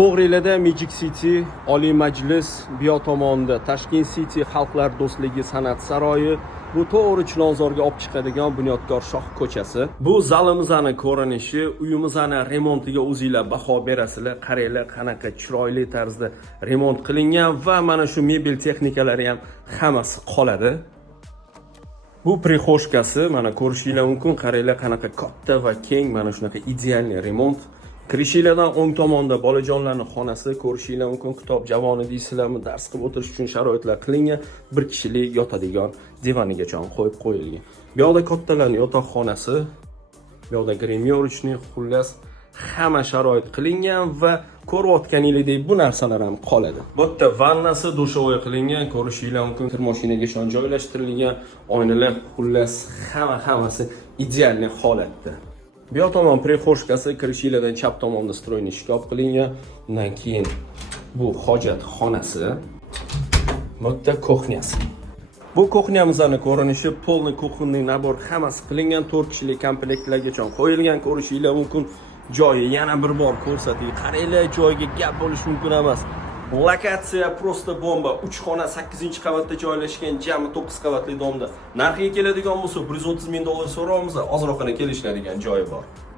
To'g'rilada Magic City Oliy Majlis biyo tomonida Tashkent City Xalqlar do'stligi san'at saroyi bu to'g'ri Chilonzorga olib chiqadigan Bunyodkor Shoh ko'chasi. Bu zalimizni ko'rinishi, uyimizni remontiga o'zingizlar baho berasizlar. Qaranglar qanaqa chiroyli tarzda remont qilingan va mana shu mebel texnikalari ham hammasi qoladi. Bu prixoshkasi, mana ko'rishinglar mumkin. Qaranglar qanaqa katta va keng, mana shunaqa idealniy remont. Kirishinglardan o'ng tomonda bolajonlarning xonasi ko'rishinglar mumkin. Kitob javoni deysizlarmi, dars qilib o'tirish uchun sharoitlar qilingan. Bir kishilik yotadigan divanigacha qo'yib qo'yilgan. Bu yoqda kattalarning yotoqxonasi, bu yoqda grimyorchniy, xullas hamma sharoit qilingan va ko'rayotganingizdek bu narsalar ham qoladi. Bu yerda vannasi dushovoy qilingan, ko'rishinglar mumkin. Kir mashinaga joylashtirilgan, oynalar, xullas hammasi idealniy holatda. Bu yoq tomon prixoshkasi, kirishinglardan chap tomonda stroyniy shkaf qilingan. Undan keyin bu hojat xonasi, bu yerda kuxnyasi. Bu kuxnyamizning ko'rinishi polni kuxonniy nabor hammasi qilingan, 4 kishilik komplektlargacha qo'yilgan. Ko'rishinglar mumkin. Joyi yana bir bor ko'rsatdik. Qaranglar, joyga gap bo'lish mumkin emas. Lokatsiya prosta bomba. 3 xona 8-qavatda joylashgan, jami 9 qavatli domda. Narxiga keladigan bo'lsa, $130 ming so'raymiz, ozroqina kelishadigan joyi bor.